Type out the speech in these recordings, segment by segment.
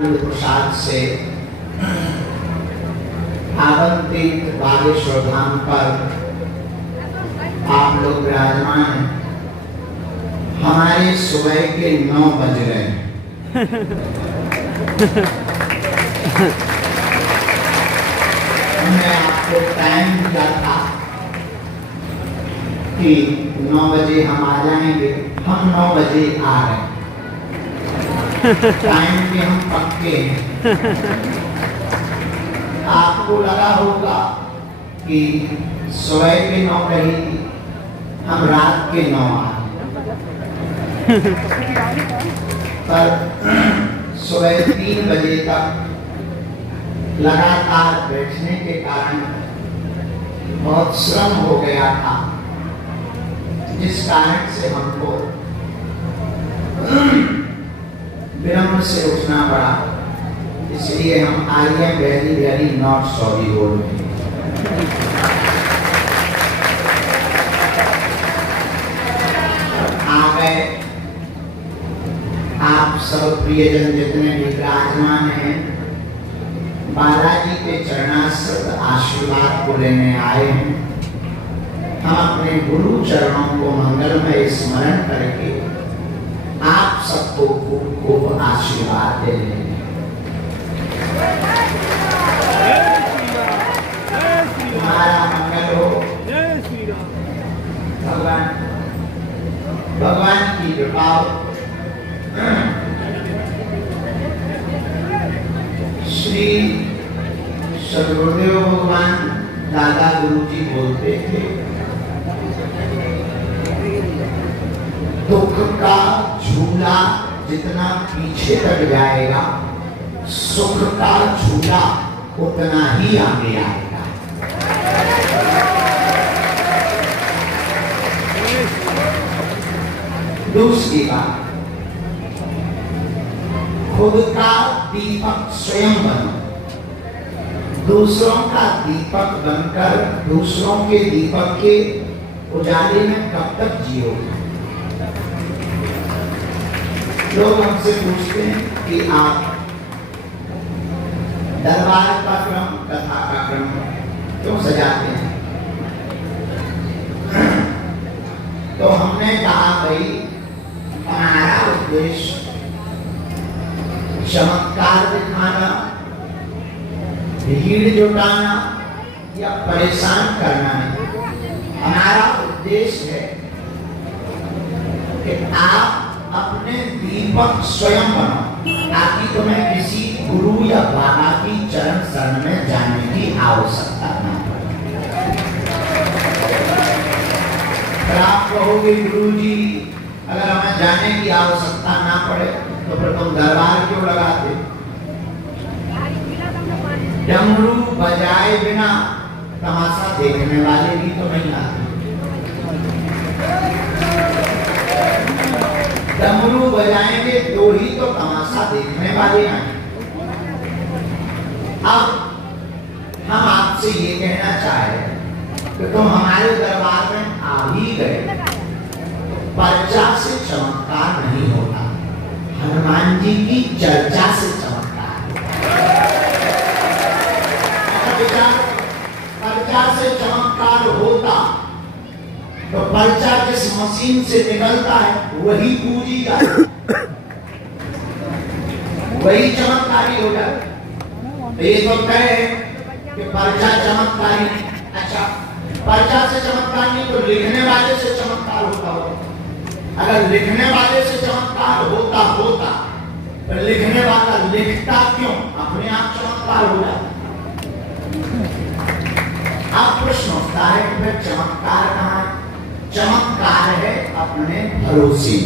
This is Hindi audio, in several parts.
प्रसाद से आमंत्रित बागेश्वर धाम पर आप लोग विराजमान हैं। हमारे सुबह के 9 बज रहे हैं। मैं आपको टाइम दिया था कि 9 बजे हम आ जाएंगे, हम 9 बजे आ रहे हैं। टाइम के हम पक्के हैं। आपको लगा होगा कि सुबह के 9 रही, हम रात के 9 आए, पर सुबह 3 बजे तक लगातार बैठने के कारण बहुत श्रम हो गया था, जिस कारण से हमको विलंब से उठना पड़ा। इसलिए हम I am very very not sorry बोल रहे हैं। आ गए आप सब प्रियजन जितने भी विराजमान हैं, बालाजी के चरणास्त्र आशीर्वाद को लेने आए हैं। हम अपने गुरु चरणों को मंगलमय स्मरण करके आप सबको खूब खूब आशीर्वाद दे देंगे। हमारा मंगल हो। भगवान की कृपा हो। श्री सदगुरुदेव भगवान दादा गुरुजी बोलते थे, दुख का झूला जितना पीछे तक जाएगा, सुख का झूला उतना ही आगे आएगा। दूसरी बात, खुद का दीपक स्वयं बनो। दूसरों का दीपक बनकर दूसरों के दीपक के उजाले में कब तक जियोगे? लोग हमसे पूछते हैं कि आप दरबार का क्रम, कथा का क्रम क्यों सजाते हैं? तो हमने कहा भाई, हमारा उद्देश्य चमत्कार दिखाना, भीड़ जुटाना या परेशान करना नहीं। हमारा उद्देश्य है कि आप अपने दीपक स्वयं बनो, ताकि तुम्हें किसी गुरु या बाबा की चरण शरण में जाने की आवश्यकता न पड़े। अगर आप कहोगे गुरु जी अगर हमें जाने की आवश्यकता ना पड़े तो फिर तुम दरबार क्यों लगाते? डमरू बजाए बिना तमाशा देखने वाले भी तो नहीं आते। डमरू बजाएंगे तो ही तो तमाशा देखने वाले आए। अब हम आपसे ये कहना चाह रहे हैं कि तुम हमारे दरबार में आ ही गए, पर्चा से चमत्कार नहीं होता, हनुमान जी की चर्चा से चमत्कार। पर्चा से चमत्कार होता तो पर्चा जिस मशीन से निकलता है वही पूजी जाए, वही चमत्कारी हो जाए। तो ये तो कहे कि पर्चा चमत्कारी, अच्छा पर्चा से चमत्कार नहीं तो लिखने वाले से चमत्कार होता हो। अगर लिखने वाले से चमत्कार होता तो लिखने वाला लिखता क्यों? अपने आप चमत्कार हो जाता। अब प्रश्न उठता है कि फिर चमत्कार कहाँ है? चमत्कार है अपने भरोसे।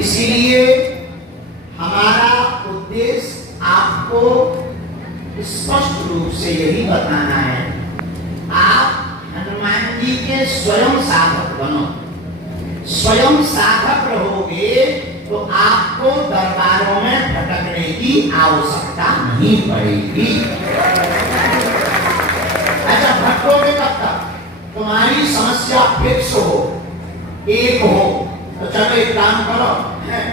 इसीलिए हमारा उद्देश्य आपको स्पष्ट रूप से यही बताना है, आप हनुमान जी के स्वयं साधक बनो। स्वयं साधक रहोगे तो आपको दरबारों में भटकने की आवश्यकता नहीं पड़ेगी। अच्छा, भटकोगे कब तक? तुम्हारी समस्या फिक्स हो, एक हो, तो चलो एक काम करो,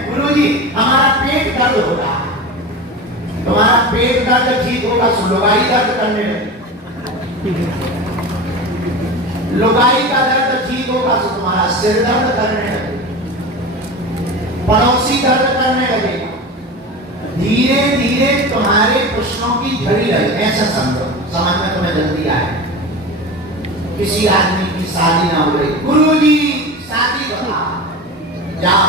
गुरुजी हमारा पेट दर्द हो रहा है, तुम्हारा पेट दर्द ठीक होगा तो लुगाई दर्द करने लगे, लुगाई का दर्द ठीक होगा तो तुम्हारा सिर दर्द करने लगे, पड़ोसी दर्द करने लगेगा। धीरे धीरे तुम्हारे प्रश्नों की झड़ी लगे। ऐसा समझो, समझ में तुम्हें जल्दी आए। किसी आदमी की शादी ना हो रही, गुरुजी शादी बता, जाओ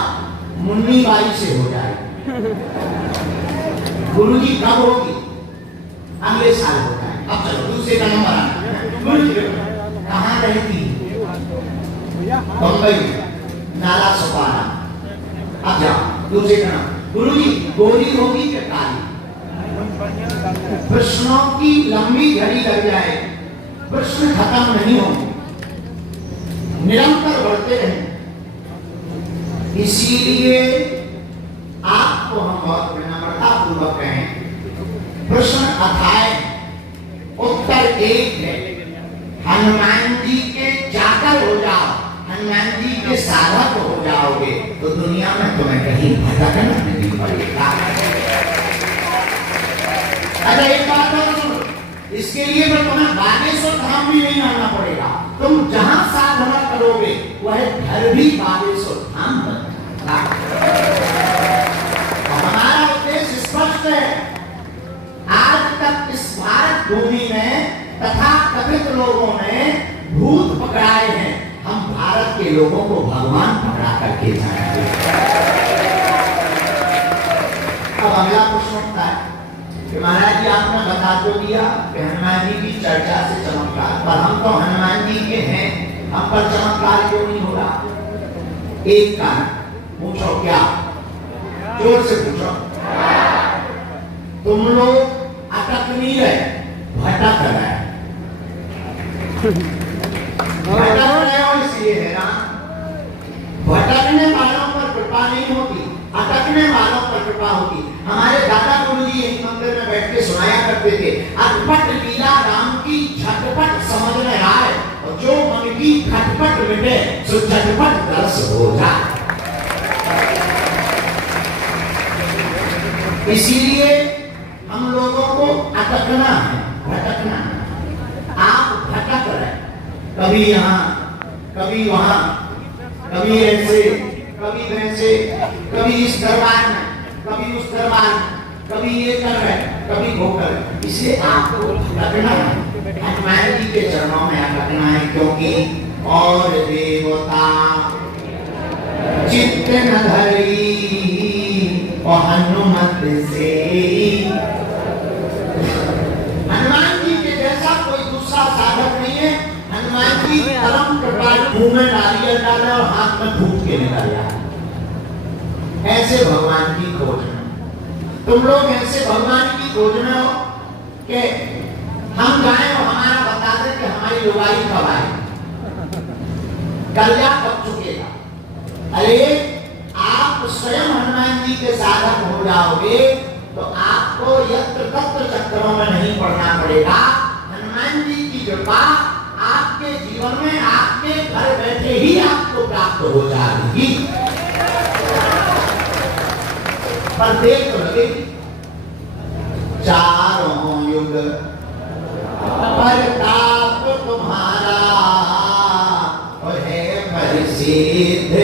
मुन्नी बाई से हो जाए। गुरुजी कब होगी? अगले साल हो जाए। अब चलो दूसरे का नंबर आना। गुरुजी कहाँ रहती? बम्बई नाला सुपारा। अब जाओ दूसरे का नाम। गुरुजी गोरी होगी कि काली? प्रश्नों की लंबी झड़ी लग जाए, प्रश्न खत्म नहीं होंगे, निरंतर बढ़ते रहें। इसीलिए आपको हम बहुत विनम्रता पूर्वक कहें, प्रश्न अथाय उत्तर एक है। हनुमान जी के चाकर हो जाओ, हनुमान जी के साधक हो जाओगे तो दुनिया में तुम्हें कहीं भटकना नहीं पड़ेगा। अच्छा एक बात और सुनो, इसके लिए तो तुम्हें बागेश्वर धाम भी नहीं आना पड़ेगा। तुम जहां साधना करोगे वह घर भी बागेश्वर धाम बन जाएगा। हमारा उद्देश्य स्पष्ट है। आज तक इस भारत भूमि में तथा कथित लोगों ने भूत पकड़ाए हैं, हम भारत के लोगों को भगवान पकड़ा करके जाएंगे। अब अगला प्रश्न उठता है कि महाराज जी आपने बता तो दिया कि हनुमान जी की चर्चा से चमत्कार, पर हम तो हनुमान जी के हैं, हम पर चमत्कार क्यों नहीं हो रहा? एक कारण पूछो, क्या? जोर से पूछो। तुम लोग अटक नहीं रहे, भटक रहे। भटक रहे हो इसलिए हैरान। भटकने वालों पर कृपा नहीं होती, अटकने वालों पर कृपा होती। हमारे दादा गुरुजी एक मंदिर में बैठ के सुनाया करते थे, अटपट लीला राम की झटपट समझ में आए, और जो मन की खटपट मिटे सो झटपट दर्श हो जाए। इसीलिए हम लोगों को अटकना है, भटकना है। आप भटक रहे, कभी यहाँ कभी वहां, कभी ऐसे कभी वैसे, कभी इस दरबार में कभी उस दरबार में, कभी ये कर रहे कभी वो कर रहे। इसे आपको भटकना है, हनुमान जी के चरणों में अटकना है। क्योंकि और देवता चित्त न धरी और हनुमत से, हनुमान जी के जैसा कोई दूसरा साधक नहीं है। हनुमान जी परम कृपालु, मुंह में नारियल डाले और हाथ में फूट के निकल जाए। ऐसे भगवान की खोज में तुम लोग ऐसे भगवान की खोज में हो कि हम जाए और हमारा बता दें कि हमारी लुगाई कब आए, कल्याा कब चुकेगा। अरे आप स्वयं हनुमान जी के साधक हो जाओगे तो आपको यत्र तत्र चक्करों में नहीं पड़ना पड़ेगा। हनुमान जी की कृपा आपके जीवन में आपके घर बैठे ही आपको प्राप्त हो जाएगी। पर देर तो लगेगी। चारों युग प्रताप तुम्हारा है प्रसिद्ध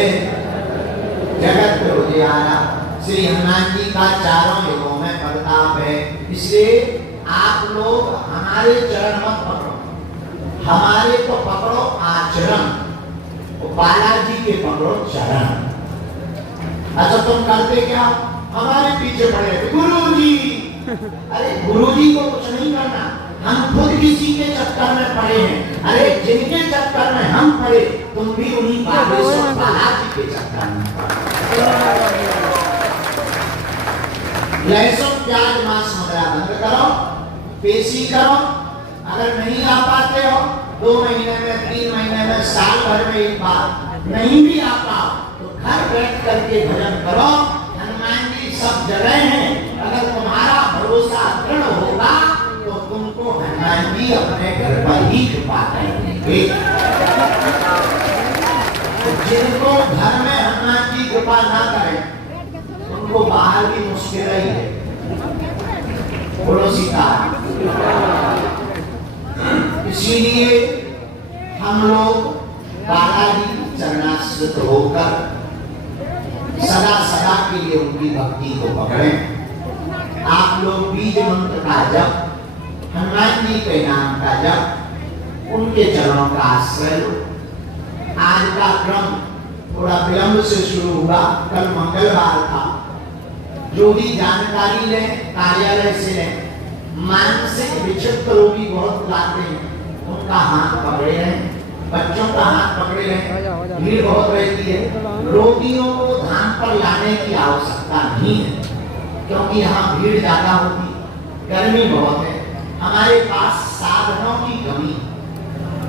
जगत उजियारा। श्री हनुमान जी का चारों युगों में प्रताप है। इसलिए आप लोग हमारे चरण मत पकड़ो, हमारे को पकड़ो आचरण, बालाजी के पकड़ो चरण। अच्छा तुम करते क्या? हमारे पीछे पड़े गुरुजी। अरे गुरुजी को कुछ नहीं करना, हम खुद किसी के चक्कर में पड़े हैं। अरे जिनके चक्कर में हम पड़े तुम भी उन्हीं बालाजी के चक्कर में पड़े। लहसुन प्याज मांस मदिरा बंद करो, पेशी करो। अगर नहीं आ पाते हो 2 महीने में, 3 महीने में, साल भर में एक बार, नहीं भी आ पाओ तो घर बैठ करके भजन करो। हनुमान जी सब जगह हैं। अगर तुम्हारा भरोसा दृढ़ होगा तो तुमको हनुमान जी अपने घर पर ही कृपा करेंगे। जिनको घर में हनुमान जी कृपा ना करें उनको बाहर भी मुश्किल ही है। बोलो सीताराम। इसीलिए हम लोग बालाजी चरणाश्रित होकर सदा सदा के लिए उनकी भक्ति को पकड़ें। आप लोग बीज मंत्र का जप, हनुमान जी के नाम का जप, उनके चरणों का आश्रय लो। आज का क्रम थोड़ा विलंब से शुरू हुआ, कल मंगलवार था। जो भी जानकारी लें कार्यालय से लें। मानसिक विक्षिप्त रोगी बहुत लाते हैं, उनका हाथ पकड़े रहें, बच्चों का हाथ पकड़े रहें। भीड़ बहुत रहती है, रोगियों को धाम पर लाने की आवश्यकता नहीं है, क्योंकि यहाँ भीड़ ज्यादा होती, गर्मी बहुत है, हमारे पास साधनों की कमी।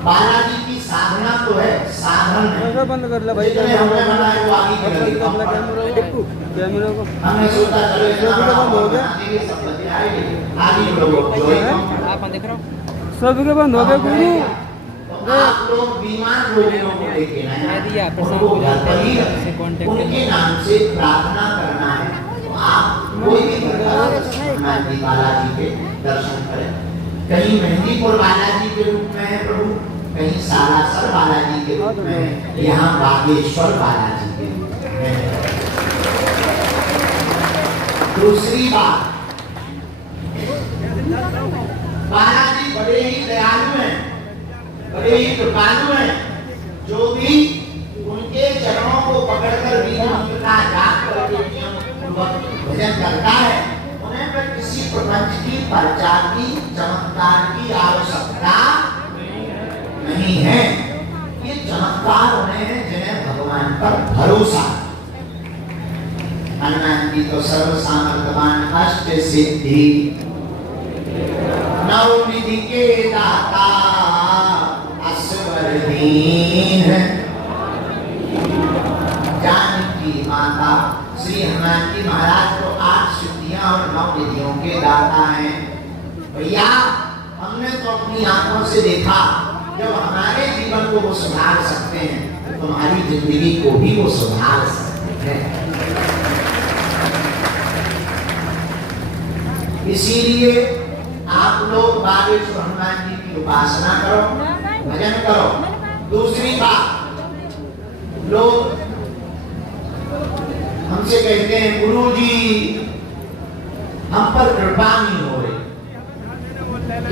बालाजी की साधना तो है, साधन है। बंद कर ले भाई, जितने हमने बनाए वो आगे कर लेंगे। हमने सोचा चलो इतना बंद हो गया, सब बच्चे आएंगे, आगे लोग जो है आप देख रहे हो सब के बंद हो गए गुरु। आप लोग बीमार लोगों को लेके आए, उनको घर पर ही रखें, उनके नाम से प्रार्थना करना है। तो आप कोई भी हनुमान जी बालाजी के दर्शन करें। कहीं मेहंदीपुर बालाजी के रूप में है प्रभु, कहीं सालासर बालाजी के रूप में है, यहाँ बागेश्वर बालाजी के रूप में है। दूसरी बात, बालाजी बड़े ही दयालु हैं, बड़े ही कृपालु हैं। जो भी उनके चरणों को पकड़कर बीज मंत्र का जाप करके भजन करता है, उन्हें पर किसी प्रपंच की प्रचार की चमत्कार की आवश्यकता नहीं है। ये चमत्कार उन्हें हैं जिन्हें भगवान पर भरोसा। हनुमान जी तो सर्व सामर्थ्यवान, अष्ट सिद्धि नवनिधि के दाता, असवर दीन जानकी माता। श्री हनुमान जी महाराज तो 8 सिद्धियां और 9 निधियों के दाता हैं। भैया हमने तो अपनी आंखों से देखा, जब हमारे जीवन को वो सुधार सकते हैं, तो तुम्हारी जिंदगी को भी वो सुधार सकते हैं। इसीलिए आप लोग बागेश्वर हनुमान जी की उपासना करो, भजन करो। दूसरी बात, लोग हमसे कहते हैं गुरु जी हम पर कृपा नहीं हो रही।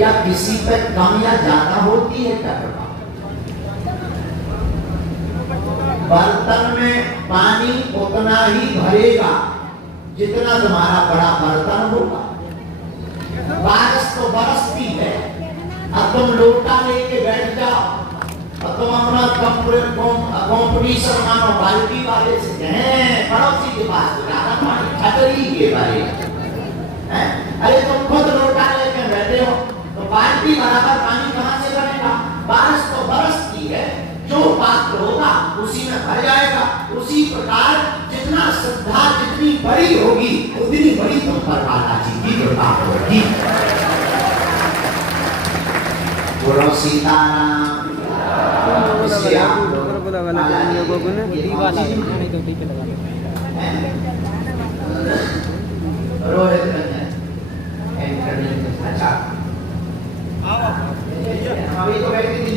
या किसी पर कम या ज्यादा होती है क्या कृपा? बर्तन में पानी उतना ही भरेगा जितना तुम्हारा बड़ा बर्तन होगा। बारिश तो बरसती है, अब तुम लोटा लेके बैठ जाओ और तुम अपना कंपटीशन मानो बाल्टी वाले से कहें पड़ोसी के पास तो ज्यादा पानी छतरी के बारे हैं। अरे तुम खुद लोटा लेके बैठे हो तो बाल्टी बराबर पानी कहाँ से बनेगा? बारिश तो बरसती है, जो पात्र होगा उसी में भर जाएगा। उसी प्रकार जितना श्रद्धा जितनी बड़ी होगी उतनी बड़ी तुम पर बालाजी की कृपा होगी। बोलो सीताराम। इसलिए आप लोगों को नहीं तो टीके लगा रोहित रंजन अच्छा अभी तो बैठी थी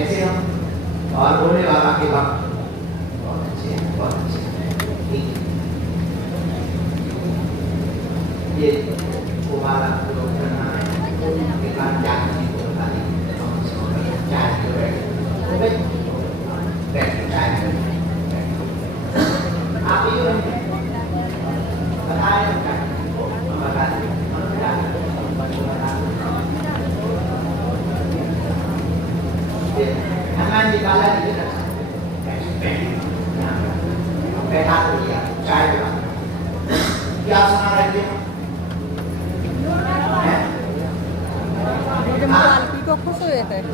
ऐसे हम और बोले बाबा के बाप बहुत अच्छे हैं, बहुत अच्छे ठीक ये वो वाला लोग करना है के बाद जाके को बता देंगे चाय पे बैठ चाय आप ही जो बताए बता दें हनुमान जी बालाजी के बैठा तो लिया चाय पिला क्या सुना रहे थे?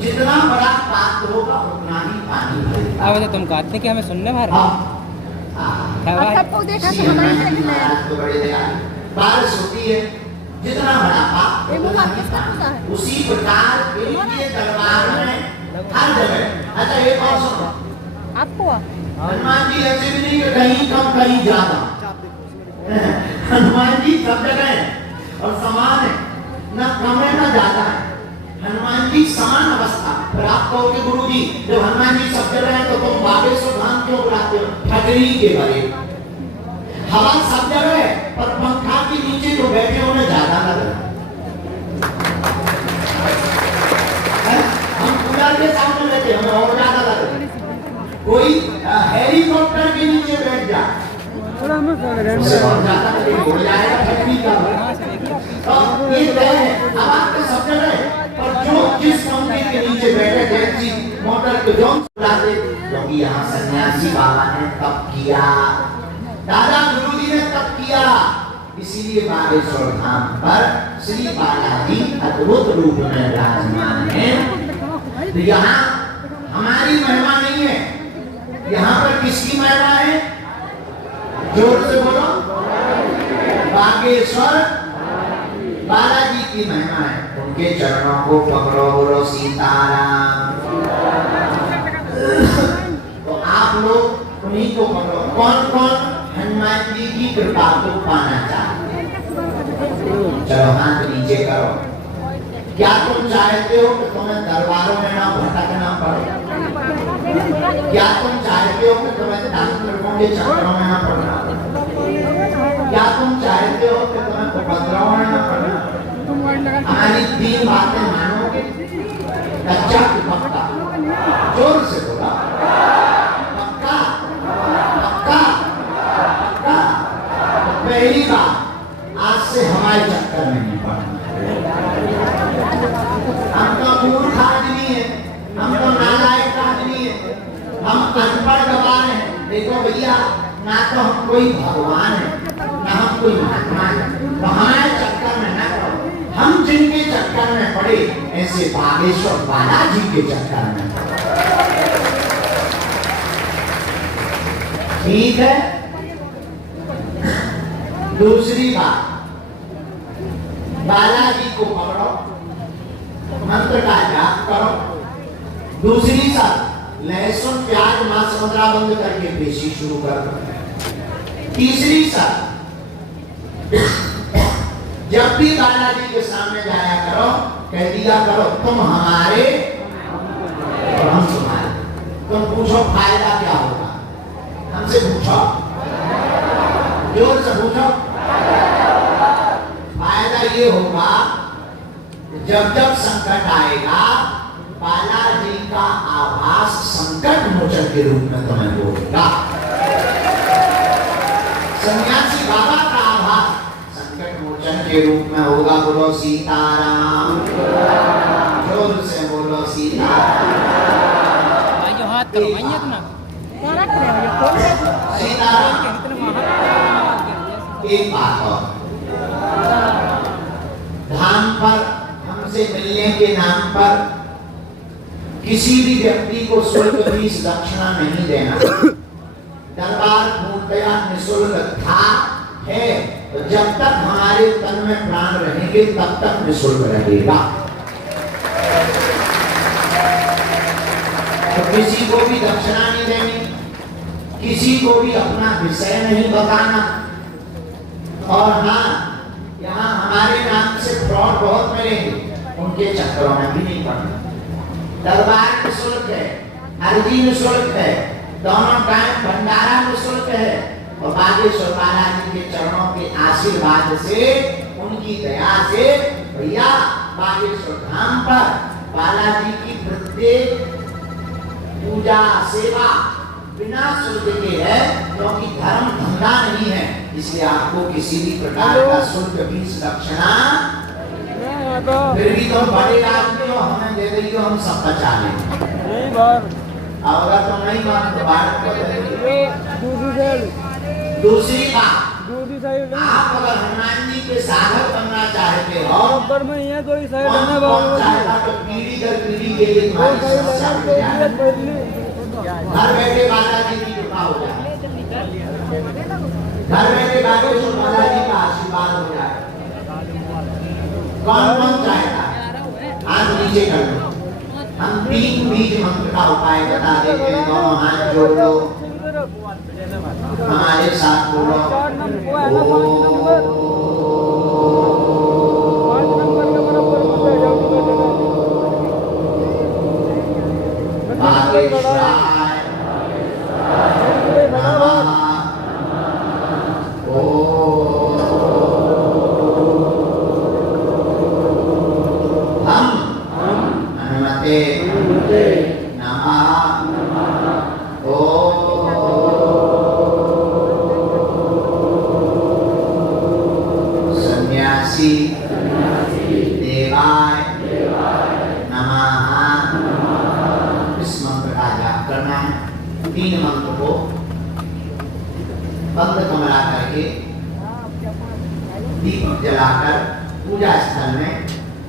जितना बड़ा पात्र होगा उतना ही पानी भरेगा। अब तुम कहते कि हमें सुनने भर सबको देखा तो हमारी तो बड़े दयालु। बारिश होती है, जितना बड़ा पाप उसी प्रकार इनके दरबार में हर जगह। अच्छा एक और सुनो, आपको हनुमान जी ऐसे भी नहीं कि कहीं कम कहीं ज्यादा, हनुमान जी सब जगह है और समान है, न कम है न ज्यादा है। हनुमान जी समान अवस्था। फिर आप कहोगे गुरु जी जब हनुमान जी सब जगह है तो तुम बागेश्वर धाम क्यों बुलाते हो? ठगरी के भरे। हवा सब जगह है पर पंखा के नीचे जो बैठे उन्हें ज्यादा लग रहा है। हम कूलर के सामने बैठे हमें और ज्यादा लग रहा है। कोई हेलीकॉप्टर के नीचे बैठ जाए उससे बहुत ज्यादा हो जाएगा ठगरी का। तो ये तय है हवा के सब जगह है और जो जिस पंखे के नीचे बैठे टैक्सी मोटर को जो बुलाते क्योंकि यहाँ सन्यासी बाबा ने तप किया, दादा गुरुजी ने तप किया, इसीलिए बागेश्वर धाम पर श्री बालाजी अद्भुत रूप में विराजमान है। तो यहाँ हमारी महिमा नहीं है, यहाँ पर किसकी महिमा है? जोर से बोलो, बागेश्वर बालाजी की महिमा है। उनके चरणों को पकड़ो, बोलो सीताराम। तो आप लोग उन्हीं को पकड़ो। कौन कौन हनुमान जी की कृपा को पाना चाहते हैं? चलो हाथ नीचे करो। क्या तुम चाहते हो कि तुम्हें दरबारों में ना भटकना पड़े? क्या तुम चाहते हो कि तुम्हें डॉक्टरों के चक्करों में ना पड़ना? क्या तुम चाहते हो कि तुम्हें उपद्रव में ना पड़ना? हमारी 3 बातें मानोगे? कच्चा कि पक्का? जोर से बोला, पक्का पक्का पक्का। पहली बात, आज से हमारे चक्कर में नहीं पड़ना। हम तो मूर्ख आदमी है, हम तो नालायक आदमी है, हम अनपढ़ गवार हैं। देखो भैया, ना तो हम कोई भगवान है ना हम कोई महात्मा है, तो हमारे चक्कर में ना पड़ो। हम जिनके चक्कर में पड़े ऐसे बागेश्वर बालाजी के चक्कर में। ठीक है। दूसरी बात, बालाजी को पकड़ो, मंत्र का जाप करो। दूसरी बात, लहसुन प्याज मांस मदिरा बंद करके पेशी शुरू कर दो। तीसरी बात, जब भी बालाजी के सामने जाया करो, कह दिया करो तुम हमारे और हम तुम्हारे। तुम पूछो फायदा क्या होगा? हमसे पूछो, जोर से पूछो। फायदा ये होगा जब जब संकट आएगा बालाजी का आभास संकट मोचन के रूप में तुम्हें बोलेगा। सन्यासी बाबा का आभास संकट मोचन के रूप में होगा। बोलो सीताराम, जोर से बोलो सीताराम। हाथ करो इतना सीताराम। एक बात और, धाम पर हमसे मिलने के नाम पर किसी भी व्यक्ति को शुल्क फीस दक्षिणा नहीं देना। दरबार पूर्णतया निःशुल्क था है, तो जब तक हमारे तन में प्राण रहेंगे तब तक निःशुल्क रहेगा। तो किसी को भी दक्षिणा नहीं देनी, किसी को भी अपना विषय नहीं बताना। और हाँ, यहाँ हमारे नाम से फ्रॉड बहुत मिलेंगे, उनके चक्करों में भी नहीं पड़ना। दरबार निःशुल्क है, अर्जी निःशुल्क है, दोनों टाइम भंडारा निःशुल्क है। और बागेश्वर बालाजी के चरणों के आशीर्वाद से, उनकी दया से भैया बागेश्वर धाम पर बालाजी की प्रत्येक पूजा सेवा बिना शुल्क के है, क्योंकि धर्म धंधा नहीं है, इसलिए आपको किसी भी प्रकार का शुल्क फीस दक्षिणा। फिर भी तुम बड़े आदमी हो, हमें दे रही हो, हम सब बचा लेंगे। अगर तुम नहीं मानो तो भारत को। दूसरी बात, आप अगर हनुमान जी के साधक बनना चाहते हो, कौन चाहता तो पीढ़ी दर पीढ़ी के लिए तुम्हारी समस्या मिट जाए। घर बैठे बालाजी की कृपा हो जाए, घर बैठे बागेश्वर बालाजी का आशीर्वाद हो जाए। कौन कौन चाहेगा? हाथ नीचे कर लो। हम 3 बीज मंत्र का उपाय बता देते हैं, दोनों हाथ जोड़ लो। हमारे साथ बोलो बागेश्वराय नमः। हम हनुमते नमः। सन्यासी देवाय नमः। इस मंत्र का जाप करना है। 3 मंत्र को बंद कमरा करके दीपक जलाकर पूजा स्थल में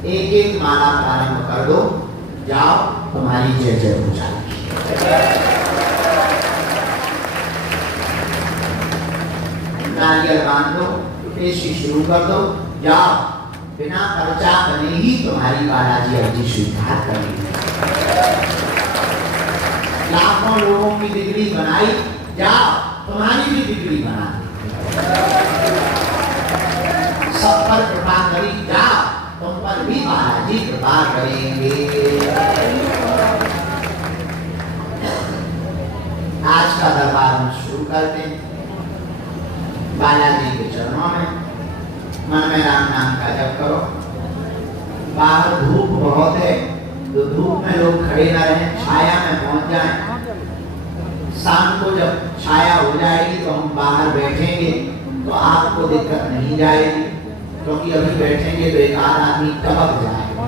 एक एक माला प्रारंभ कर दो। जाओ, तुम्हारी जय जय हो जाएगी। नारियल बांध दो, पेशी शुरू कर दो। जाओ, बिना पर्चा बने ही तुम्हारी बालाजी अर्जी स्वीकार करेंगे। लाखों लोगों की डिग्री बनाई, जाओ तुम्हारी भी डिग्री बना दी। सब पर कृपा करी, जाओ तुम पर भी बालाजी कृपा करेंगे। आज का दरबार हम शुरू करते हैं बालाजी के चरणों में। मन में राम नाम का जप करो। बाहर धूप बहुत है तो धूप में लोग खड़े न रहें, छाया में पहुंच जाएं। शाम को जब छाया हो जाएगी तो हम बाहर बैठेंगे तो आपको दिक्कत नहीं जाएगी, क्योंकि अभी बैठेंगे तो एक आध आदमी टपक जाएगा।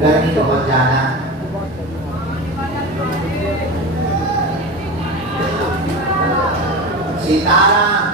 गर्मी बहुत ज्यादा है। सीताराम।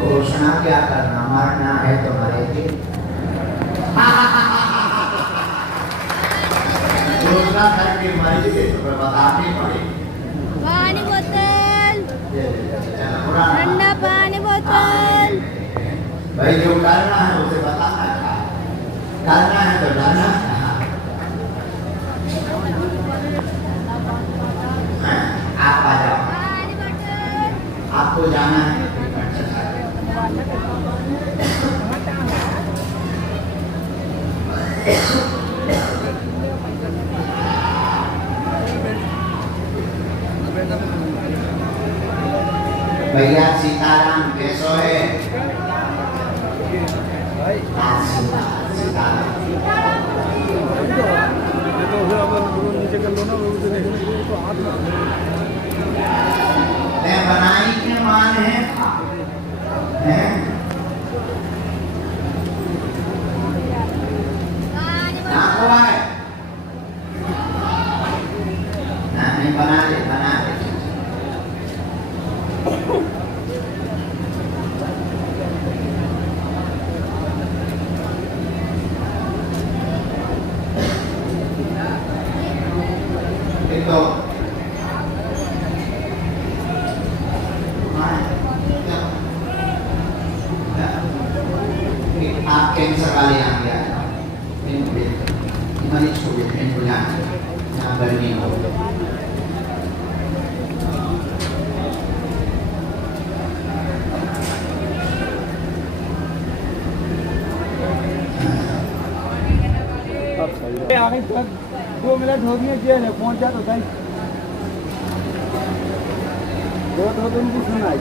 घोषणा क्या करना, मरना है तो मरेंगे। घोषणा करके मरेंगे तो बताने पड़ेगी। पानी बोतल, ठंडा पानी बोतल। भाई जो करना है उसे बताना था, करना है तो डरना कहाँ। आप आ जाओ, आपको जाना है भैया। सीताराम कैसो है? बनाई के मान है, नहीं बना ले, बना ले। तो आप कैंसर वाले आ गया मरीज को इनको जाना यहाँ गर्मी हो। आगे तक 2 मिनट हो गए जेल है, पहुंचा तो सही। दो दिन की सुनाई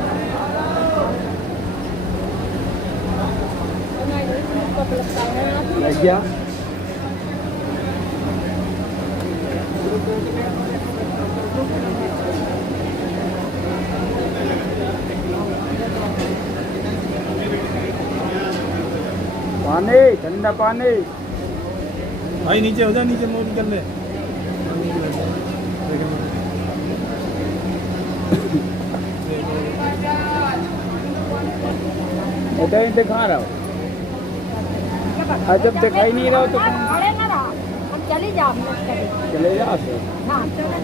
लग गया। पानी, ठंडा पानी भाई। नीचे हो जा, नीचे मोड़ कर ले। दिखा रहा हो, जब दिखाई नहीं रहा हो तो चले जाओ, चले जा। हाँ चले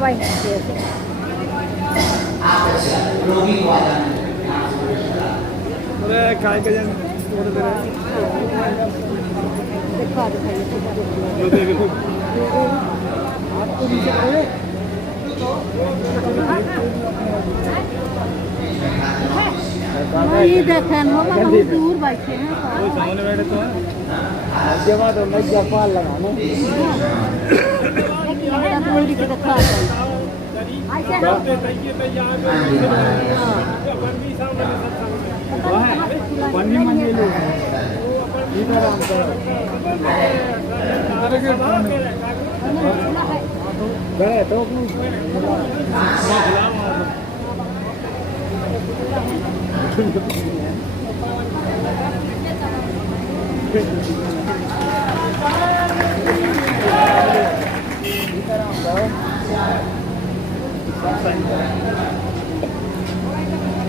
भाई रोगी को आ जाना। अरे काय के जन आपको नीचे पड़े ये देखें बहुत दूर बैठे हैं, सामने बैठे तो हैं। उसके बाद मैं जापान लगाना पन्नी मंजिल गए तो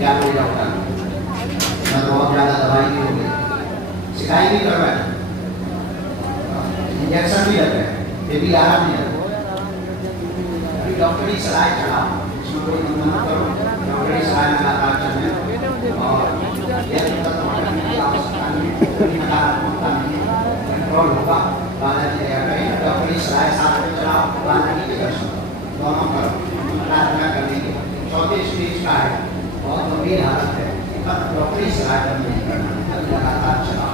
क्या हो जाता है? मैं बहुत ज़्यादा दवाई नहीं हो गई, सिकाई भी कर रहा है, इंजेक्शन भी लग रहा है, फिर भी आराम नहीं आता। अभी डॉक्टरी सलाह चलाओ, इसमें कोई मना करो, डॉक्टरी सलाह लगातार चलें और यदि कंट्रोल होगा बालाजी डॉक्टरी सलाह साथ में चलाओ, बालाजी के दर्शन दोनों करो, प्रार्थना करने के। चौथे स्टेज का है, बहुत गंभीर हालत है, डॉक्टरी सलाह लगातार चलाओ,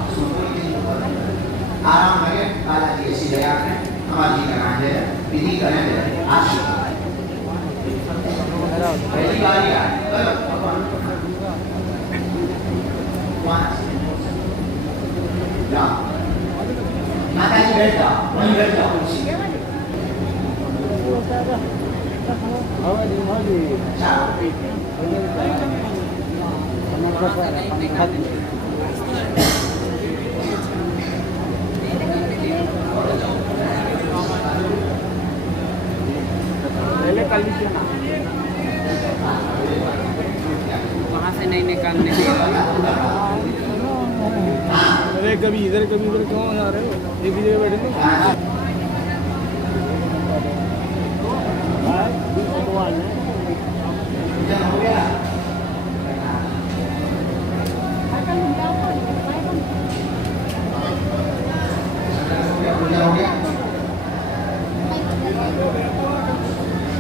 आराम लगे। बालाजी ऐसी दया करें, हमारी कराएं, विधि करें, आशीर्वाद पहली बारी आए माता जी बैठ जाओ, वहीं बैठ जाओ कुर्सी। वहाँ से नहीं निकालने के एक ही जगह बैठे थे हाँ, पूजन हो गया। पूजन हो गया।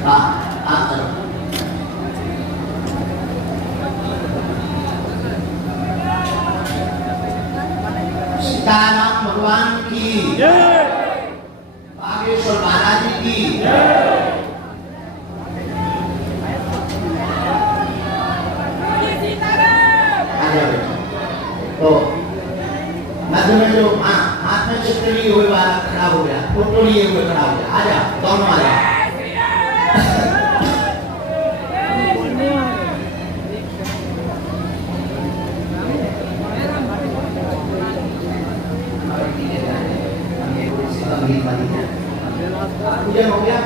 हाँ हाँ चलो। सीताराम भगवान की, बागेश्वर महाराज की। तो मध्य में जो हाथ में चित्र लिए हुए वाला खड़ा हो गया, फोटो लिए हुए खड़ा हो गया, आ जा दोनों आ जा। पूजन हो गया,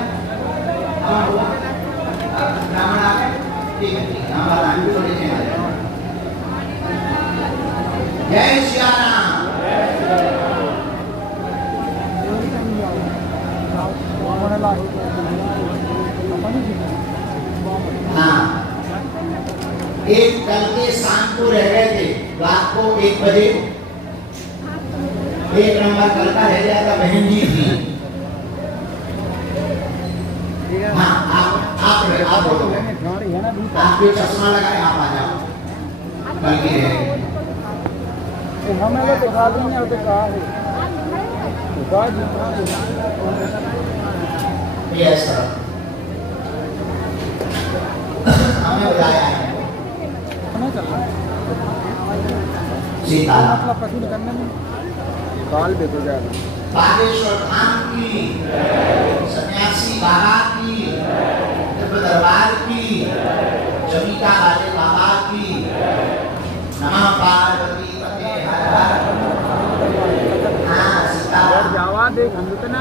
हाँ हुआ, ब्राह्मण आ गए, ठीक है ठीक है, हमारा आंटी को लेके आ जाए। जय श्री राम। हाँ, एक कल के शाम को रह गए थे, रात को 1 बजे 1 नंबर कल का रह गया था, बहन जी थी। हाँ आप बोलोगे, आपके चश्मा लगाए, आप आ जाओ, कल की है। हमें तो दिखा देंगे और दिखा है यस सर, हमें बुलाया है सीताराम। मतलब पसंद करने में बाल भी तो जाएगा। बागेश्वर धाम की, सन्यासी बाबा की, दरबार की, जमीका वाले बाबा की। नमः पार्वती पते हर हर। हाँ सीताराम। जावा देख हम तो ना